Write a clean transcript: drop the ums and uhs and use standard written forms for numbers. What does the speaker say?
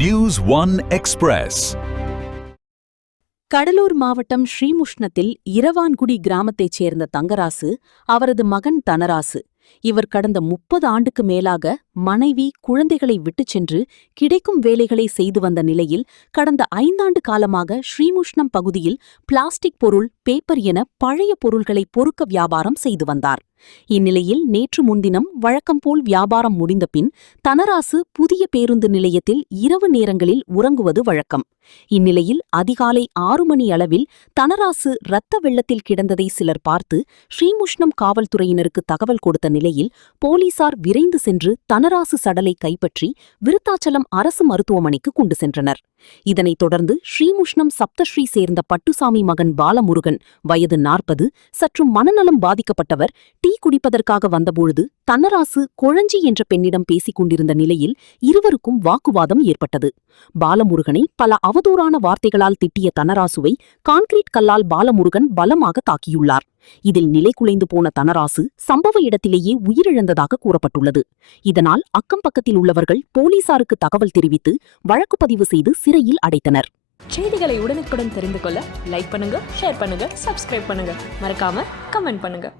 News One Express. Cuddalore மாவட்டம் ஸ்ரீமுஷ்ணத்தில் இரவான்குடி கிராமத்தைச் சேர்ந்த தங்கராசு, அவரது மகன் தனராசு. இவர் கடந்த 30 ஆண்டுக்கு மேலாக மனைவி, குழந்தைகளை விட்டுச் சென்று கிடைக்கும் வேலைகளை செய்து வந்த நிலையில், கடந்த 5 ஆண்டு காலமாக ஸ்ரீமுஷ்ணம் பகுதியில் பிளாஸ்டிக் பொருள், பேப்பர் என பழைய பொருள்களை பொறுக்க வியாபாரம் செய்து வந்தார். இந்நிலையில் நேற்று முன்தினம் வழக்கம்போல் வியாபாரம் முடிந்த பின் தனராசு புதிய பேருந்து நிலையத்தில் இரவு நேரங்களில் உறங்குவது வழக்கம். இந்நிலையில் அதிகாலை 6 மணி அளவில் தனராசு இரத்த வெள்ளத்தில் கிடந்ததை சிலர் பார்த்து ஸ்ரீமுஷ்ணம் காவல்துறையினருக்கு தகவல் கொடுத்த நிலையில் போலீசார் விரைந்து சென்று தனராசு சடலை கைப்பற்றி விருத்தாச்சலம் அரசு மருத்துவமனைக்கு கொண்டு சென்றனர். இதனைத் தொடர்ந்து ஸ்ரீமுஷ்ணம் சப்தஸ்ரீ சேர்ந்த பட்டுசாமி மகன் பாலமுருகன், வயது 40, சற்று மனநலம் பாதிக்கப்பட்டவர், டீ குடிப்பதற்காக வந்தபொழுது தனராசு கொழஞ்சி என்ற பெண்ணிடம் பேசிக் கொண்டிருந்த நிலையில் இருவருக்கும் வாக்குவாதம் ஏற்பட்டது. பாலமுருகனை பல அவதூறான வார்த்தைகளால் திட்டிய தனராசுவை கான்கிரீட் கல்லால் பாலமுருகன் பலமாக தாக்கியுள்ளார். இதில் நிலை குலைந்து போன தனராசு சம்பவ இடத்திலேயே உயிரிழந்ததாக கூறப்பட்டுள்ளது. இதனால் அக்கம் பக்கத்தில் உள்ளவர்கள் போலீசாருக்கு தகவல் தெரிவித்து வழக்கு பதிவு செய்து சிறையில் அடைத்தனர். செய்திகளை உடனுக்குடன் தெரிந்து கொள்ள லைக் பண்ணுங்க, ஷேர் பண்ணுங்க, சப்ஸ்கிரைப் பண்ணுங்க, மறக்காம கமெண்ட் பண்ணுங்க.